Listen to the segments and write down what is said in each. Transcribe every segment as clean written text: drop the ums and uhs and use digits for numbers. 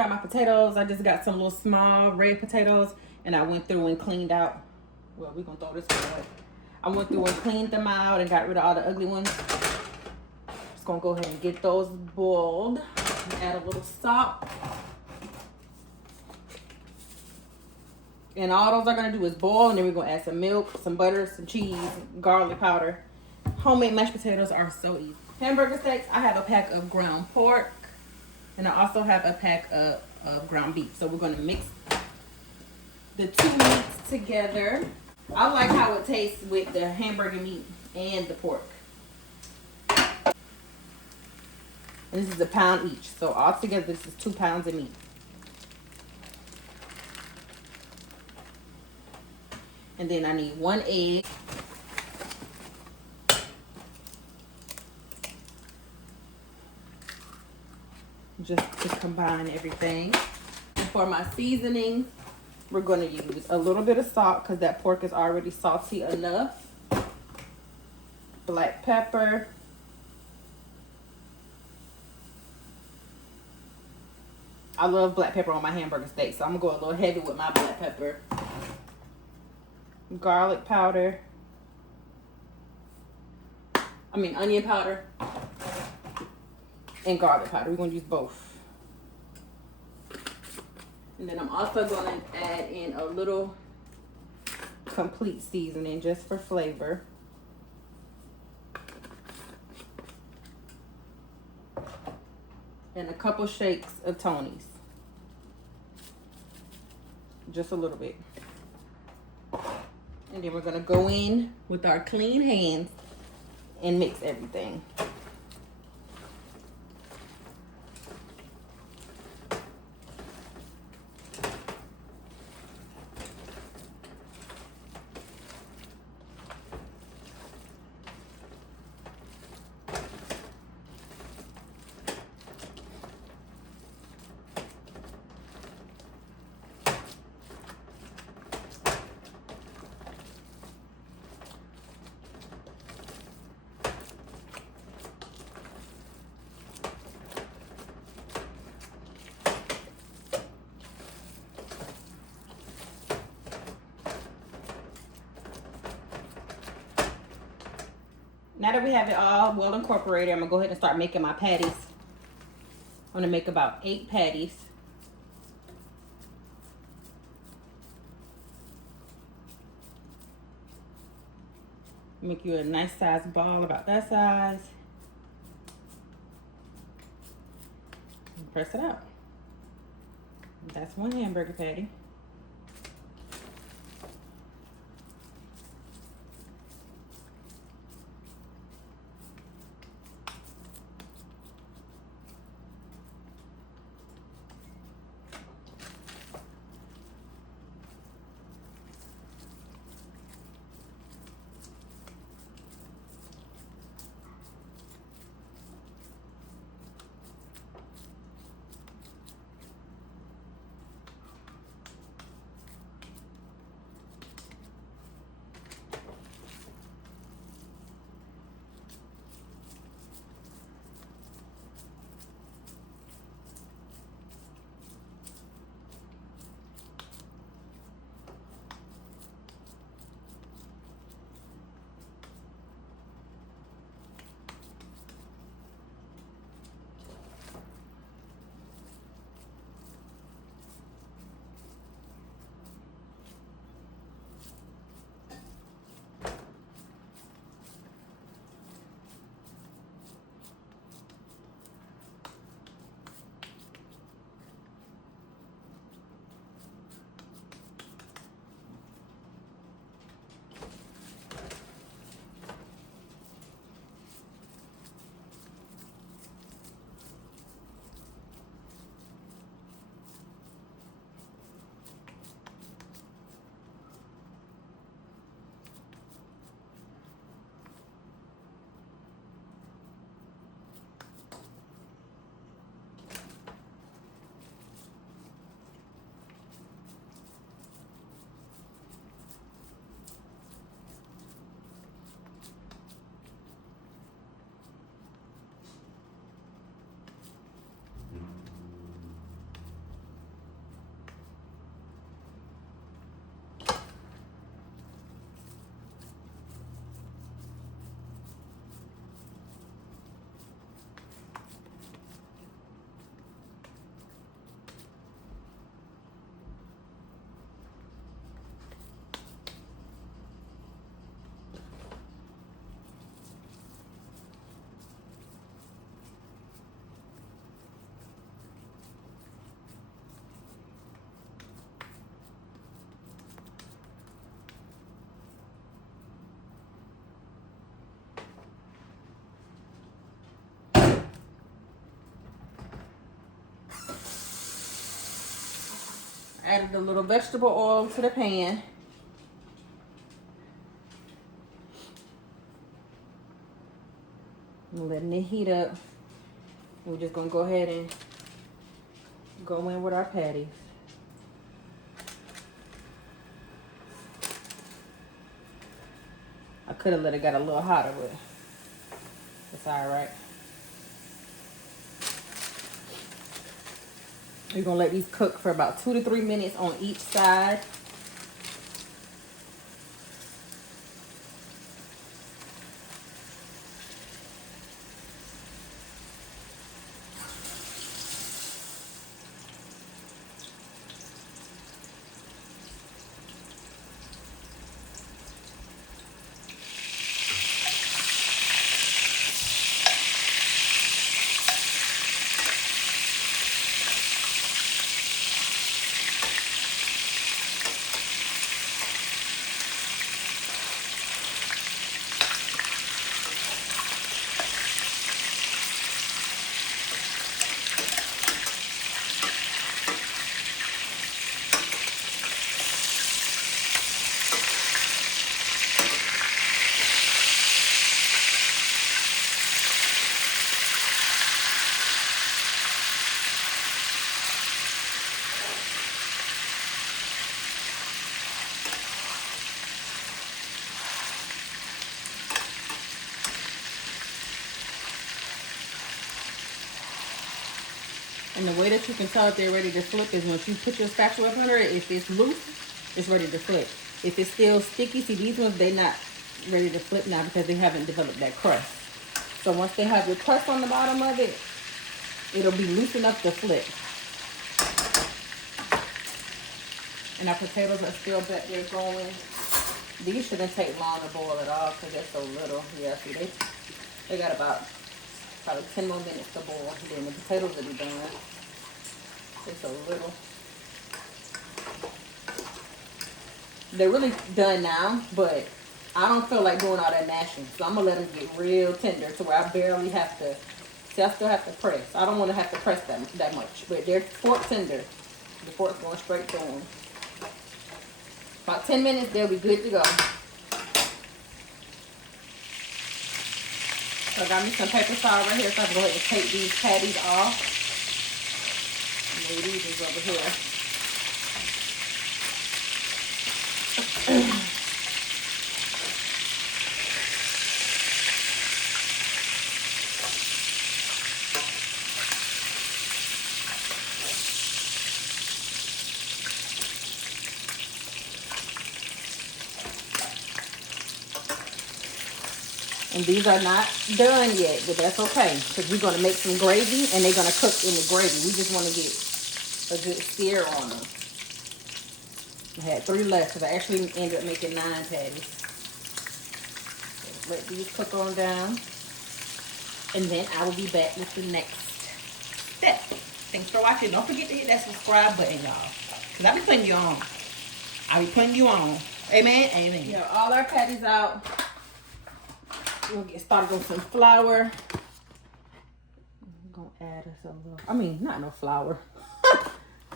are my potatoes. I just got some little small red potatoes, and I went through and cleaned out. Well, we're gonna throw this one away. I went through and cleaned them out and got rid of all the ugly ones. Just gonna go ahead and get those boiled. Add a little salt. And all those are gonna do is boil, and then we're gonna add some milk, some butter, some cheese, garlic powder. Homemade mashed potatoes are so easy. Hamburger steaks, I have a pack of ground pork, and I also have a pack of ground beef. So we're gonna mix the two meats together. I like how it tastes with the hamburger meat and the pork. And this is a pound each. So altogether, this is 2 pounds of meat. And then I need 1 egg. Just to combine everything. And for my seasoning, we're going to use a little bit of salt because that pork is already salty enough. Black pepper. I love black pepper on my hamburger steak, so I'm going to go a little heavy with my black pepper. Garlic powder. Onion powder. And garlic powder. We're going to use both. And then I'm also going to add in a little complete seasoning just for flavor. And a couple shakes of Tony's. Just a little bit. And then we're going to go in with our clean hands and mix everything. Now that we have it all well incorporated, I'm going to go ahead and start making my patties. I'm going to make about 8 patties. Make you a nice size ball about that size. And press it out. That's 1 hamburger patty. Added a little vegetable oil to the pan. I'm letting it heat up. We're just gonna go ahead and go in with our patties. I could have let it get a little hotter, but it's all right. We're gonna let these cook for about 2 to 3 minutes on each side. And the way that you can tell if they're ready to flip is once you put your spatula up under it, if it's loose, it's ready to flip. If it's still sticky, see these ones, they're not ready to flip now because they haven't developed that crust. So once they have the crust on the bottom of it, it'll be loose enough to flip. And our potatoes are still back there going. These shouldn't take long to boil at all because they're so little. Yeah, see, they got about probably 10 more minutes to boil. Then the potatoes will be done. They're so little. They're really done now, but I don't feel like doing all that mashing. So I'm going to let them get real tender to where I barely have to, see, I still have to press. I don't want to have to press that much. But they're fork tender. The fork's going straight through them. About 10 minutes, they'll be good to go. So I got me some paper towel right here, so I can go ahead and take these patties off. Move these over here. And these are not done yet, but that's okay because we're going to make some gravy and they're going to cook in the gravy. We just want to get a good sear on them. I had 3 left because I actually ended up making 9 patties. So let these cook on down. And then I will be back with the next step. Thanks for watching. Don't forget to hit that subscribe button, y'all. Because I'll be putting you on. I'll be putting you on. Amen? Amen. You know, all our patties out. We'll get started on some flour. I'm gonna add us a little, I mean, not no flour.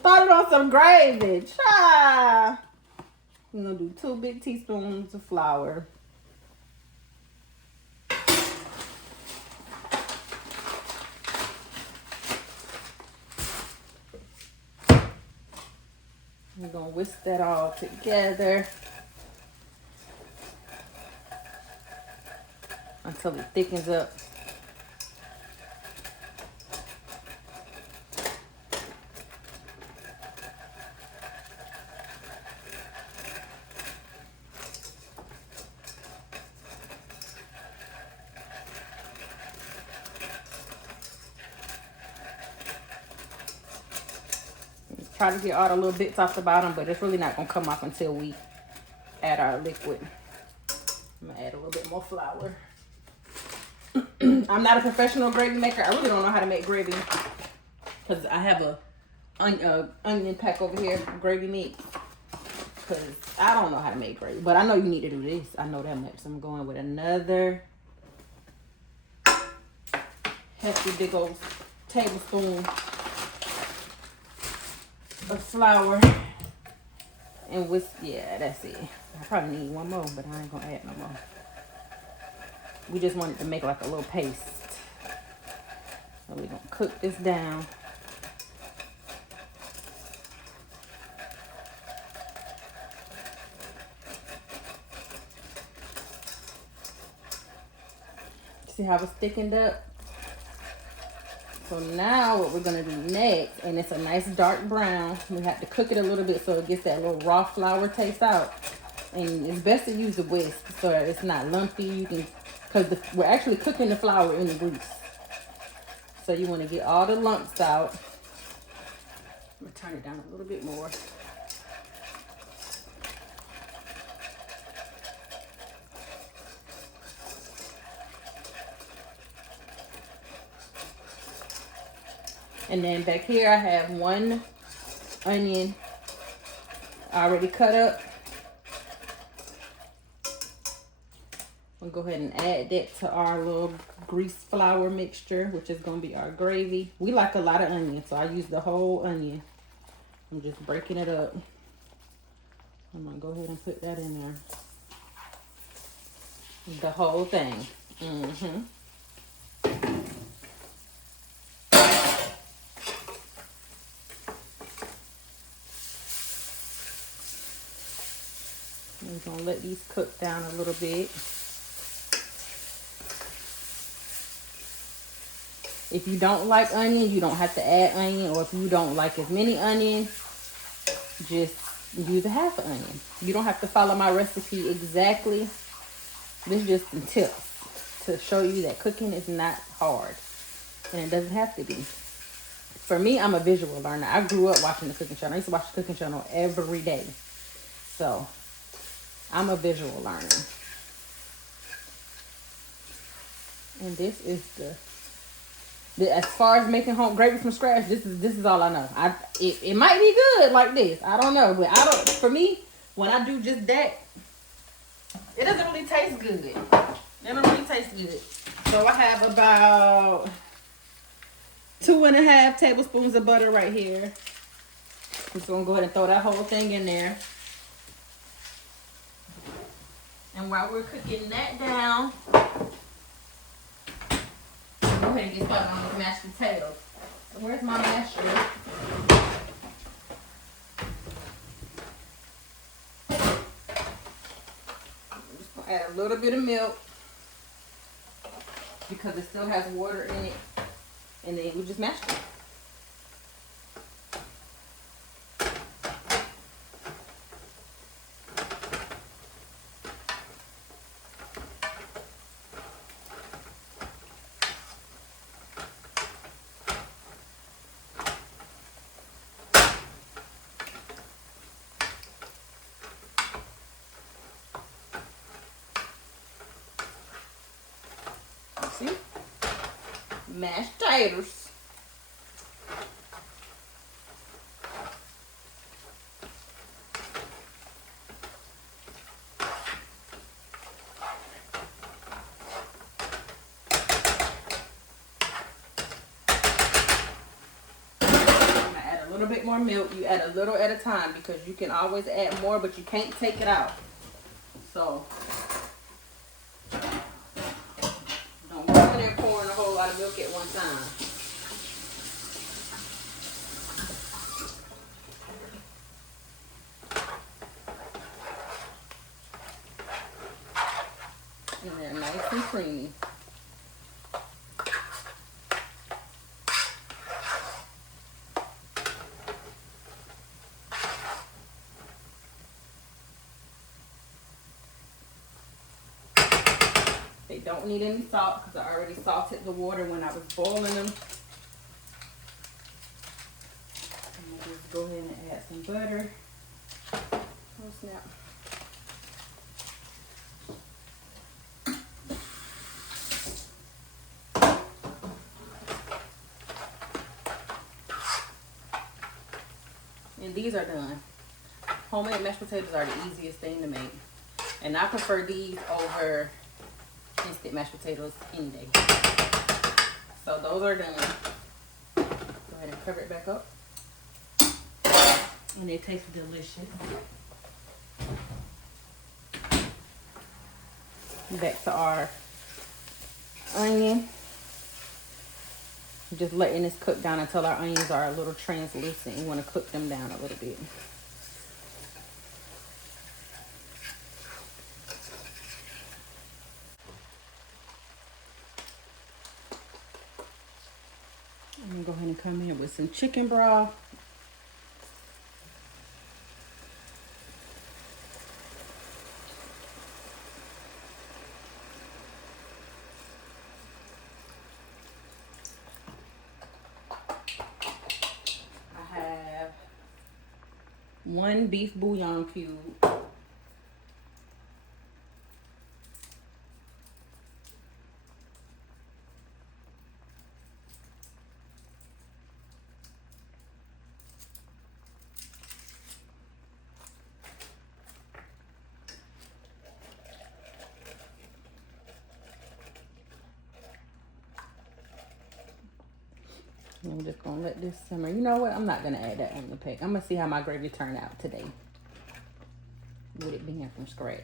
Started on some gravy. Try. I'm gonna do 2 big teaspoons of flour. We're gonna whisk that all together until it thickens up. Try to get all the little bits off the bottom, but it's really not gonna come off until we add our liquid. I'm gonna add a little bit more flour. I'm not a professional gravy maker. I really don't know how to make gravy because I have a onion pack over here, gravy mix. Because I don't know how to make gravy, but I know you need to do this. I know that much. So I'm going with another hefty big old tablespoon of flour. And with, yeah, that's it. I probably need one more, but I ain't gonna add no more. We just wanted to make like a little paste. So we're gonna cook this down. See how it's thickened up? So now what we're gonna do next, and it's a nice dark brown. We have to cook it a little bit so it gets that little raw flour taste out. And it's best to use a whisk so that it's not lumpy. You can, because we're actually cooking the flour in the grease. So you want to get all the lumps out. I'm gonna turn it down a little bit more. And then back here I have one onion already cut up. We'll go ahead and add that to our little grease flour mixture, which is going to be our gravy. We like a lot of onion, so I use the whole onion. I'm just breaking it up. I'm going to go ahead and put that in there. The whole thing. We're going to let these cook down a little bit. If you don't like onion, you don't have to add onion. Or if you don't like as many onions, just use a half an onion. You don't have to follow my recipe exactly. This is just some tips to show you that cooking is not hard. And it doesn't have to be. For me, I'm a visual learner. I grew up watching the cooking channel. I used to watch the cooking channel every day. So, I'm a visual learner. And this is as far as making home gravy from scratch, this is all I know. It might be good like this. I don't know, but for me, when I do just that, it doesn't really taste good. It don't really taste good. So I have about 2.5 tablespoons of butter right here. I'm just gonna go ahead and throw that whole thing in there. And while we're cooking that down, go ahead and get started on these mashed potatoes. So where's my masher? I'm just gonna add a little bit of milk because it still has water in it, and then we just mash it. See? Mashed taters. Add a little bit more milk. You add a little at a time because you can always add more, but you can't take it out. So they're pouring a whole lot of milk at one time. And they're nice and creamy. They don't need any salt because I already salted the water when I was boiling them. I'm going to just go ahead and add some butter. Oh snap. And these are done. Homemade mashed potatoes are the easiest thing to make. And I prefer these over instant mashed potatoes any day. So those are done. Go ahead and cover it back up. And they taste delicious. Back to our onion. Just letting this cook down until our onions are a little translucent. You want to cook them down a little bit. I'm gonna go ahead and come in with some chicken broth. I have 1 beef bouillon cube. I'm just gonna let this simmer. You know what? I'm not gonna add that on the pack. I'm gonna see how my gravy turned out today with it being from scratch.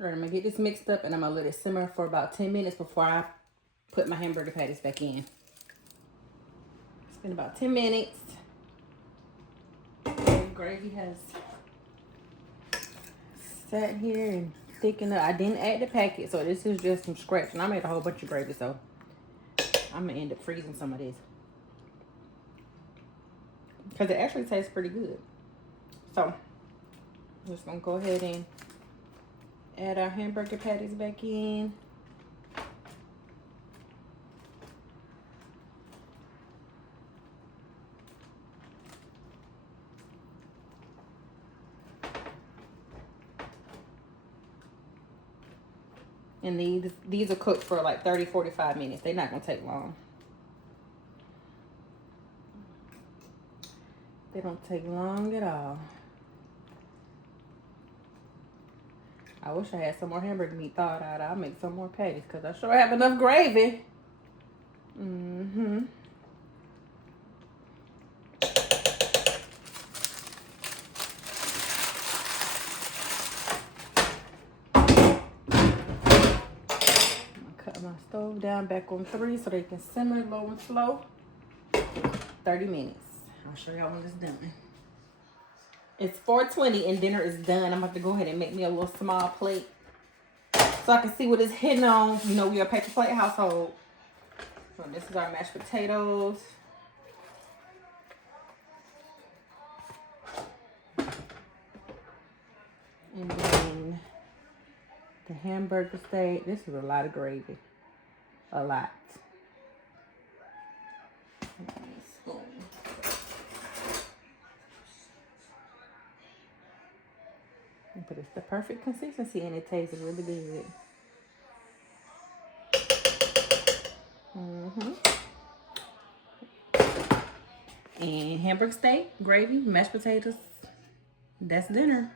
All right, I'm gonna get this mixed up and I'm gonna let it simmer for about 10 minutes before I put my hamburger patties back in. It's been about 10 minutes. The gravy has sat here and thickened up. I didn't add the packet, so this is just from scratch. And I made a whole bunch of gravy, so I'm gonna end up freezing some of this. Because it actually tastes pretty good. So, I'm just gonna go ahead and add our hamburger patties back in. And these are cooked for like 30-45 minutes. They're not gonna take long. They don't take long at all. I wish I had some more hamburger meat thawed out. I'll make some more patties because I sure have enough gravy. Cut my stove down back on 3 so they can simmer low and slow. 30 minutes. I'll show y'all when it's done. It's 4:20 and dinner is done. I'm about to go ahead and make me a little small plate so I can see what it's hitting on. You know, we're a paper plate household. So this is our mashed potatoes. And then the hamburger steak. This is a lot of gravy. A lot. But it's the perfect consistency and it tastes really good. And hamburger steak, gravy, mashed potatoes. That's dinner.